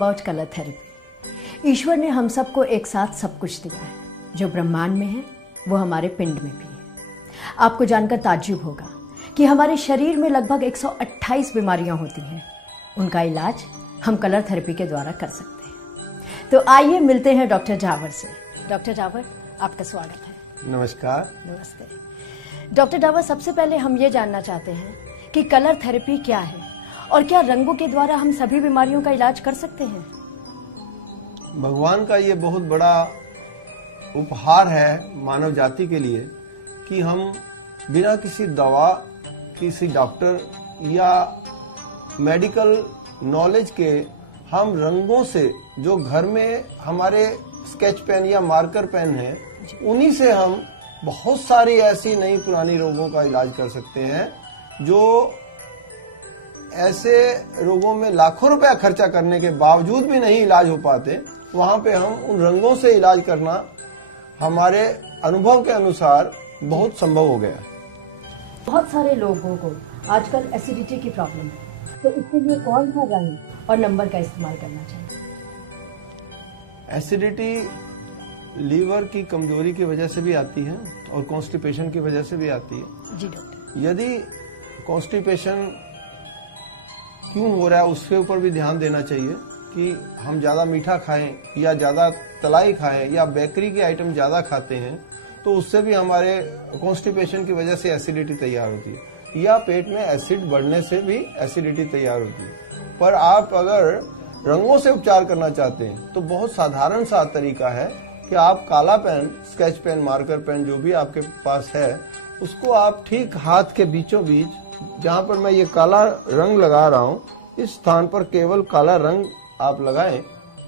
About colour therapy. ईश्वर ने हम सबको एक साथ सब कुछ दिया है। जो ब्रह्मांड में है वो हमारे पिंड में भी है। आपको जानकर ताज्जुब होगा कि हमारे शरीर में लगभग 128 बीमारियां होती हैं। उनका इलाज हम कलर थेरेपी के द्वारा कर सकते हैं। तो आइए मिलते हैं डॉक्टर डावर से। डॉक्टर डावर, आपका स्वागत है। नमस्कार। नमस्ते डॉक्टर डावर, सबसे पहले हम ये जानना चाहते हैं कि कलर थेरेपी क्या है और क्या रंगों के द्वारा हम सभी बीमारियों का इलाज कर सकते हैं? भगवान का ये बहुत बड़ा उपहार है मानव जाति के लिए कि हम बिना किसी दवा, किसी डॉक्टर या मेडिकल नॉलेज के हम रंगों से, जो घर में हमारे स्केच पेन या मार्कर पेन है, उन्हीं से हम बहुत सारी ऐसी नई पुरानी रोगों का इलाज कर सकते हैं। जो ऐसे रोगों में लाखों रुपया खर्चा करने के बावजूद भी नहीं इलाज हो पाते, वहां पे हम उन रंगों से इलाज करना हमारे अनुभव के अनुसार बहुत संभव हो गया। बहुत सारे लोगों को आजकल एसिडिटी की प्रॉब्लम है, तो उसके लिए कौन सा रंग और नंबर का इस्तेमाल करना चाहिए? एसिडिटी लीवर की कमजोरी की वजह से भी आती है और कॉन्स्टिपेशन की वजह से भी आती है। जी डॉक्टर। यदि कॉन्स्टिपेशन क्यों हो रहा है उसके ऊपर भी ध्यान देना चाहिए कि हम ज्यादा मीठा खाएं या ज्यादा तलाई खाएं या बेकरी के आइटम ज्यादा खाते हैं, तो उससे भी हमारे कॉन्स्टिपेशन की वजह से एसिडिटी तैयार होती है, या पेट में एसिड बढ़ने से भी एसिडिटी तैयार होती है। पर आप अगर रंगों से उपचार करना चाहते हैं तो बहुत साधारण सा तरीका है कि आप काला pen, sketch pen, marker pen जो भी आपके पास है, उसको आप ठीक हाथ के बीचों बीच, जहां पर मैं ये काला रंग लगा रहा हूं, इस स्थान पर केवल काला रंग आप लगाएं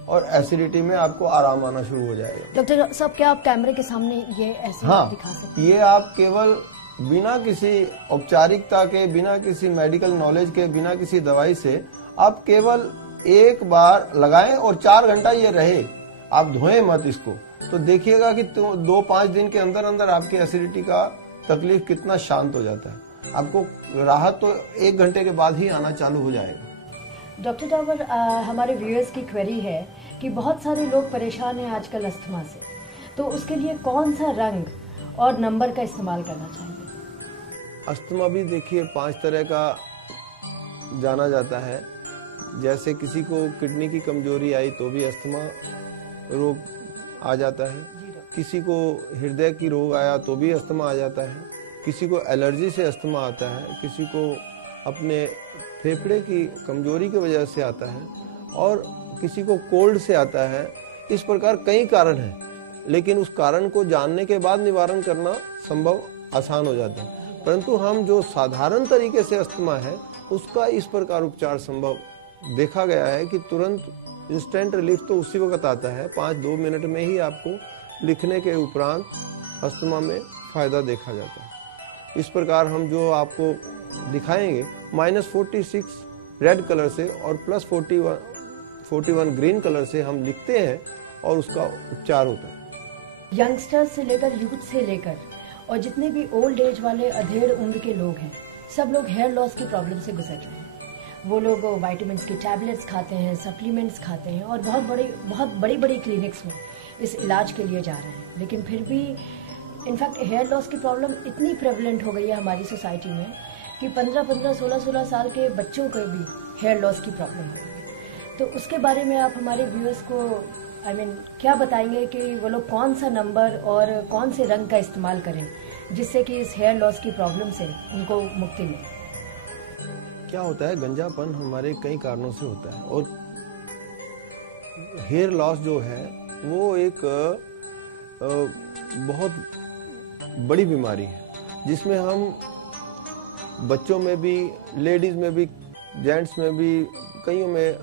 और एसिडिटी में आपको आराम आना शुरू हो जाएगा। डॉक्टर साहब, क्या आप कैमरे के सामने ये ऐसे दिखा सकते हैं? ये आप केवल बिना किसी औपचारिकता के, बिना किसी मेडिकल नॉलेज के, बिना किसी दवाई से आप केवल एक बार लगाएं और 4 घंटा ये रहे। आप धोएं मत इसको, तो देखिएगा कि 2-5 दिन के अंदर अंदर आपकी एसिडिटी का तकलीफ कितना शांत हो जाता है। आपको राहत तो 1 घंटे के बाद ही आना चालू हो जाएगा। डॉक्टर डावर, हमारे व्यूअर्स की क्वेरी है कि बहुत सारे लोग परेशान हैं आजकल अस्थमा से, तो उसके लिए कौन सा रंग और नंबर का इस्तेमाल करना चाहिए? अस्थमा भी देखिए 5 तरह का जाना जाता है। जैसे किसी को किडनी की कमजोरी आई तो भी अस्थमा रोग आ जाता है, किसी को हृदय की रोग आया तो भी अस्थमा आ जाता है, किसी को एलर्जी से अस्थमा आता है, किसी को अपने फेफड़े की कमजोरी की वजह से आता है और किसी को कोल्ड से आता है। इस प्रकार कई कारण हैं, लेकिन उस कारण को जानने के बाद निवारण करना संभव आसान हो जाता है। परंतु हम जो साधारण तरीके से अस्थमा है उसका इस प्रकार उपचार संभव देखा गया है कि तुरंत इंस्टेंट रिलीफ तो उसी वक्त आता है, 5-2 मिनट में ही आपको लिखने के उपरांत अस्थमा में फायदा देखा जाता है। इस प्रकार हम जो आपको दिखाएंगे, -46 रेड कलर से और +41 ग्रीन कलर से हम लिखते हैं और उसका उपचार होता है। यंगस्टर्स से लेकर, यूथ से लेकर और जितने भी ओल्ड एज वाले अधेड़ उम्र के लोग हैं, सब लोग हेयर लॉस की प्रॉब्लम से गुजर रहे हैं। वो लोग वाइटामिन की टैबलेट्स खाते हैं, सप्लीमेंट्स खाते हैं और बहुत बड़ी क्लिनिक्स में इस इलाज के लिए जा रहे हैं, लेकिन फिर भी इनफैक्ट हेयर लॉस की प्रॉब्लम इतनी प्रेवलेंट हो गई है हमारी सोसाइटी में कि 15-15, 16-16 साल के बच्चों को भी हेयर लॉस की प्रॉब्लम है। तो उसके बारे में आप हमारे व्यूअर्स को क्या बताएंगे कि वो लोग कौन सा नंबर और कौन से रंग का इस्तेमाल करें जिससे कि इस हेयर लॉस की प्रॉब्लम से उनको मुक्ति मिले? क्या होता है, गंजापन हमारे कई कारणों से होता है और हेयर लॉस जो है वो एक बहुत बड़ी बीमारी है, जिसमें हम बच्चों में भी, लेडीज में भी, जेंट्स में भी, कईयों में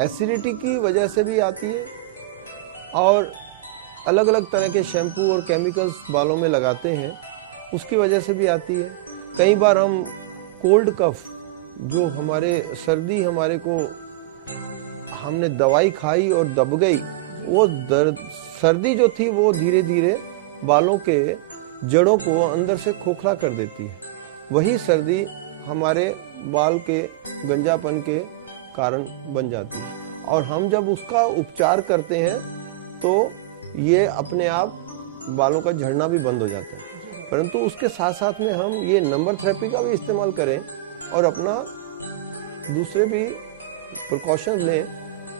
एसिडिटी की वजह से भी आती है और अलग अलग तरह के शैम्पू और केमिकल्स बालों में लगाते हैं उसकी वजह से भी आती है। कई बार हम कोल्ड कफ, जो हमारे सर्दी, हमारे को हमने दवाई खाई और दब गई, वो सर्दी जो थी वो धीरे धीरे बालों के जड़ों को अंदर से खोखला कर देती है। वही सर्दी हमारे बाल के गंजापन के कारण बन जाती है और हम जब उसका उपचार करते हैं तो ये अपने आप बालों का झड़ना भी बंद हो जाता है। परंतु उसके साथ साथ में हम ये नंबर थेरेपी का भी इस्तेमाल करें और अपना दूसरे भी प्रिकॉशन लें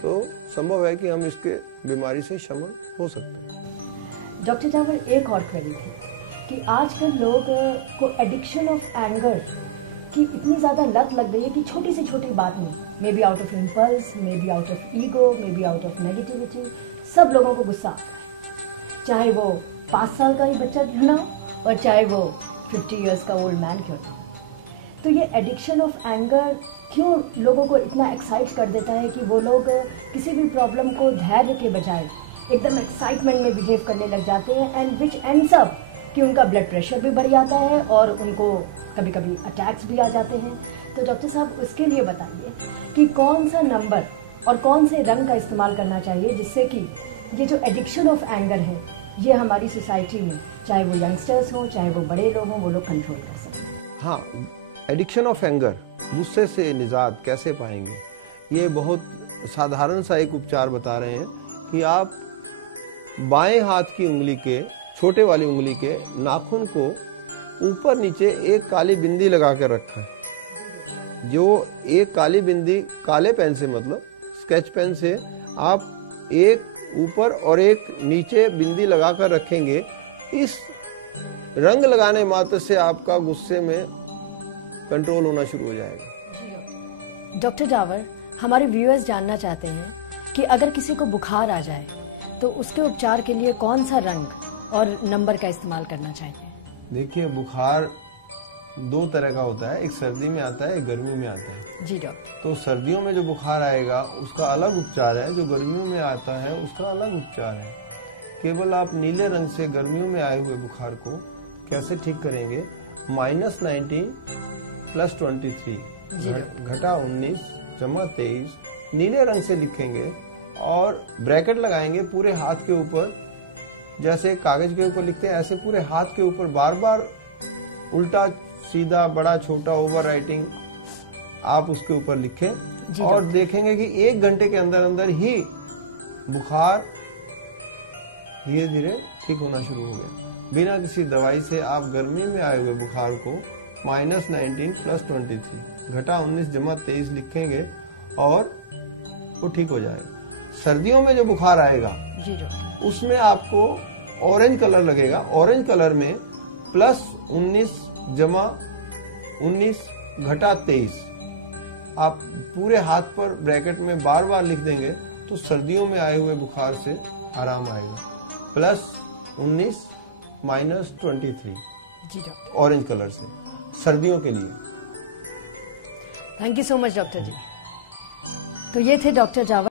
तो संभव है कि हम इसके बीमारी से शमन हो सकते हैं। डॉक्टर जावर, एक और क्वेरी थी कि आजकल लोग को एडिक्शन ऑफ एंगर की इतनी ज़्यादा लत लग गई है कि छोटी से छोटी बात में, may be out of impulse, may be out of ego, may be out of negativity, सब लोगों को गुस्सा आता है, चाहे वो 5 साल का ही बच्चा क्यों ना हो और चाहे वो 50 इयर्स का ओल्ड मैन क्यों ना हो। तो ये एडिक्शन ऑफ एंगर क्यों लोगों को इतना एक्साइट कर देता है कि वो लोग किसी भी प्रॉब्लम को धैर्य के बजाय एकदम एक्साइटमेंट में बिहेव करने लग जाते हैं, एंड विच एंड्स अप कि उनका ब्लड प्रेशर भी बढ़ जाता है और उनको कभी कभी अटैक्स भी आ जाते हैं। तो डॉक्टर साहब, उसके लिए बताइए कि कौन सा नंबर और कौन से रंग का इस्तेमाल करना चाहिए जिससे कि ये जो एडिक्शन ऑफ एंगर है ये हमारी सोसाइटी में, चाहे वो यंगस्टर्स हों चाहे वो बड़े लोग हों, वो लोग कंट्रोल कर सकें। हाँ, एडिक्शन ऑफ एंगर, गुस्से से निजात कैसे पाएंगे, ये बहुत साधारण सा एक उपचार बता रहे हैं कि आप बाएं हाथ की उंगली के, छोटे वाली उंगली के नाखून को ऊपर नीचे एक काली बिंदी लगा कर रखा है। जो एक काली बिंदी काले पेन से, मतलब स्केच पेन से आप एक ऊपर और एक नीचे बिंदी लगाकर रखेंगे, इस रंग लगाने मात्र से आपका गुस्से में कंट्रोल होना शुरू हो जाएगा। डॉक्टर जावर, हमारे व्यूअर्स जानना चाहते हैं कि अगर किसी को बुखार आ जाए तो उसके उपचार के लिए कौन सा रंग और नंबर का इस्तेमाल करना चाहिए? देखिए, बुखार 2 तरह का होता है, एक सर्दी में आता है, एक गर्मी में आता है। जी डॉक्टर। तो सर्दियों में जो बुखार आएगा उसका अलग उपचार है, जो गर्मियों में आता है उसका अलग उपचार है। केवल आप नीले रंग से गर्मियों में आए हुए बुखार को कैसे ठीक करेंगे, -19 + 23 घटा 19 जमा 23 नीले रंग से लिखेंगे और ब्रैकेट लगाएंगे पूरे हाथ के ऊपर, जैसे कागज के ऊपर लिखते हैं ऐसे पूरे हाथ के ऊपर बार बार उल्टा सीधा बड़ा छोटा ओवर राइटिंग आप उसके ऊपर लिखें और देखेंगे कि 1 घंटे के अंदर अंदर ही बुखार धीरे धीरे ठीक होना शुरू हो गया। बिना किसी दवाई से आप गर्मी में आए हुए बुखार को -19 + 23 घटा 19 जमा 23 लिखेंगे और वो ठीक हो जाएगा। सर्दियों में जो बुखार आएगा उसमें आपको ऑरेंज कलर लगेगा, ऑरेंज कलर में +19 जमा 19 घटा 23 आप पूरे हाथ पर ब्रैकेट में बार बार लिख देंगे तो सर्दियों में आए हुए बुखार से आराम आएगा। +19 - 23 ऑरेंज कलर से सर्दियों के लिए। Thank you so much doctor ji. तो ये थे डॉक्टर जावर।